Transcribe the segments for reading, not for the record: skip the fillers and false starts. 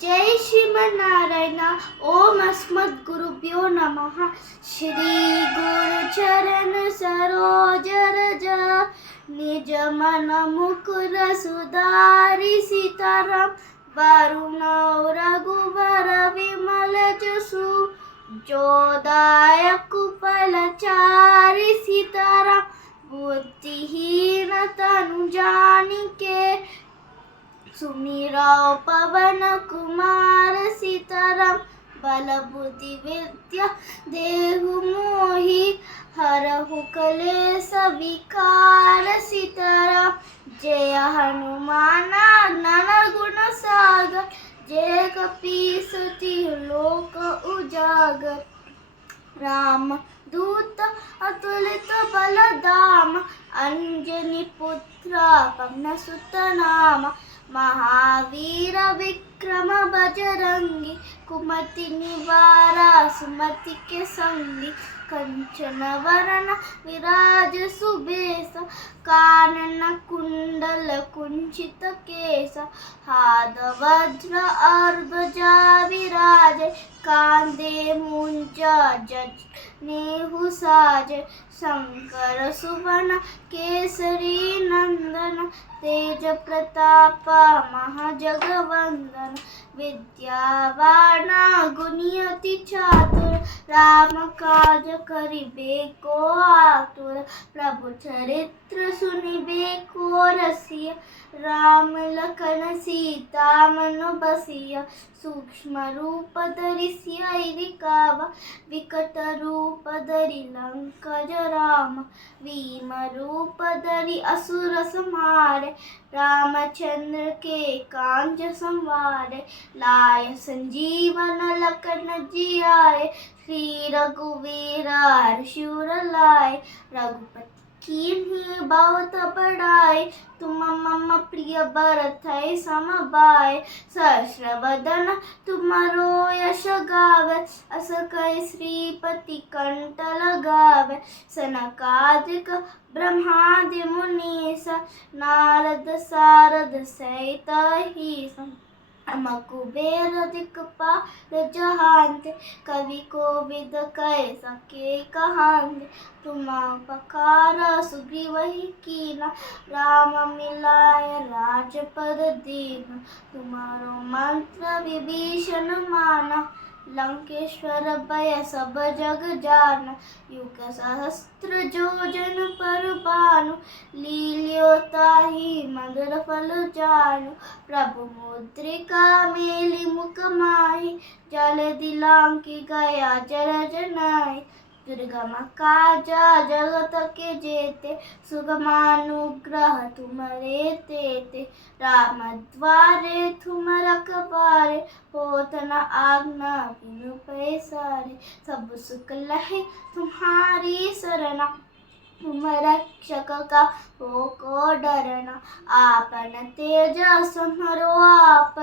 जय श्रीमन्नारायण। ओम अस्मद्गुरुभ्यो नमः। श्री गुरु चरण सरोज रज निज मन मुकुर सुधारि सीताराम। वरुण रघुवर विमल जसु जोदायक फलचारि सीताराम। बुद्धिहीन तनु जानिके सुमिरौ पवन कुमार सीताराम। बल बुद्धि विद्या देहु मोहि हरहु कलेश विकार सीताराम। जय हनुमान ज्ञान गुण सागर जय कपीस तिहु लोक उजागर। राम दूत अतुलित बल धाम अंजनी पुत्र पवन सुत नाम। महावीर विक्रम बजरंगी कुमति निवारा सुमति के संगी। कंचन वरण विराज सुबेस कानन कुंडल कुंचित केस। हाथ वज्र और ध्वजा विराज कांधे मुंज जनेऊ साजे। शंकर सुवन केसरी नंदन तेज प्रताप महाजगवंदन। विद्यावान गुणी अति चातुर राम काज करिबे को आतुर। प्रभु चरित्र सुनिबे को रसिया राम लखन सीता मन बसिया। सूक्ष्म रूप धरि सियहि दिखावा विकट रूप धरि लंक जरावा। भीम रूप धरि असुर संहारे रामचंद्र के कांज संवारे। लाय संजीवन लखन जियाए श्री रघुवीर हर्षुर लाए। रघुपति कीन्ही बहुत बड़ाई तुम मम प्रिय भरत सम भाई। सहस्र वदन तुमरो यश गावे अस कहि श्रीपति कंठ लगावे। सनकादिक ब्रह्मादि मुनीस नारद सारद सहित ईश। कुबेर दिक्पाल जहांते कवि कोविद कह सके कहांते। तुम उपकार सुग्रीवहि कीना राम मिलाय राजपद दीना। तुम्हारो मंत्र विभीषण माना लंकेश्वर भय सब जग जाना। युग सहस्त्र योजन पर भानु लील्यो ताहि मधुर फल जानु। प्रभु मुद्रिका मेलि मुख माहि जल दिलांकि गया जर जनाहि। दुर्गम काज जगत के जेते सुगमानुग्रह तुम्हारे तेते। राम द्वारे तुम रखवारे होत न आज्ञा बिनु पैसारे। सब सुख लहे तुम्हारी सरना तुम रक्षक का हो को डरना। आपन तेज समरो आप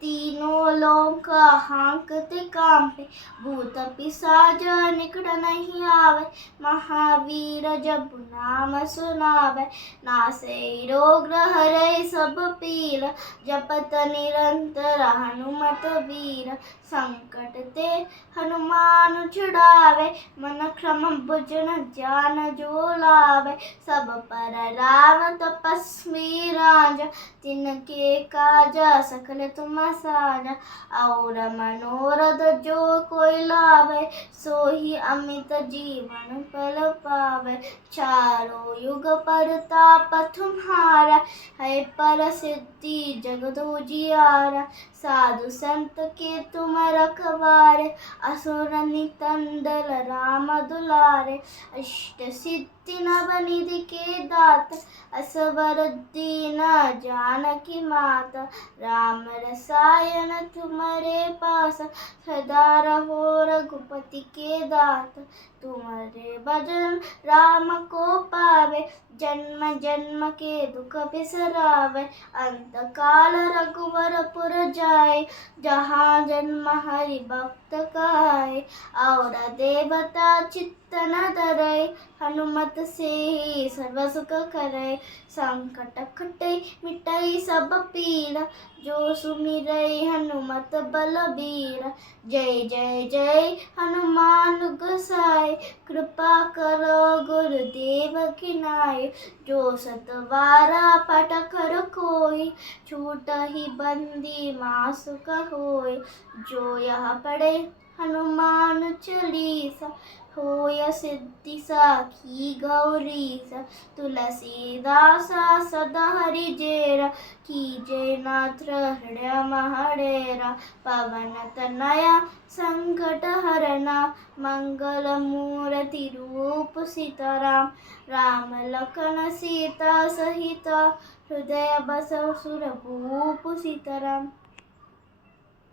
तीनों लोक हांकते कांपे। भूत पिशाच निकट नहीं आवे महावीर जब नाम सुनावे। नासे रोग हरै सब पीर जपत निरंतर हनुमत वीर। संकट ते हनुमान छुड़ावे मन क्रम भुजन ज्ञान जो लावे। सब पर राम तपस्वी राजा तिनके काजा सकल तुम साजा। और मनोरथ जो कोई लावे सोही अमित जीवन फल पावे। चारों युग परताप तुम्हारा है प्रसिद्धि जगत उजियारा। साधु संत के तुम रखवारे असुर निकंदन राम दुलारे। अष्ट सिद्धि नव निधि के दाता असवर दीन जानकी माता। राम रसायन तुम्हारे पास सदा रहो रघुपति के दाता। तुम्हारे भजन राम को पावे जन्म जन्म के दुख बिसरावे। अंत काल रघुवर पुर जा जाए, जहाँ जन्म हरि भक्त काए। और देवता चित्त न धरय, हनुमत से सर्व सुख करय। संकट कटै मिटै सब पीरा, जो सुमिरै हनुमत बलबीरा। जय जय जय हनुमान गोसाई, कृपा करो गुरुदेव की नाई। जो सतवारा पाठ कर कोई, छूटहि बंदी मासुक होय। जो यह पढ़े हनुमान चालीसा, होय सिद्धि साखी गौरीसा। तुलसीदास सदा हरि जेरा, कीजय नाथ हृदय महडेरा। पवन तनया संकट हरना, मंगल मूर्ति रूप सीताराम। राम लखन सीता सहित, हृदय बसहु सुरभूप सीताराम।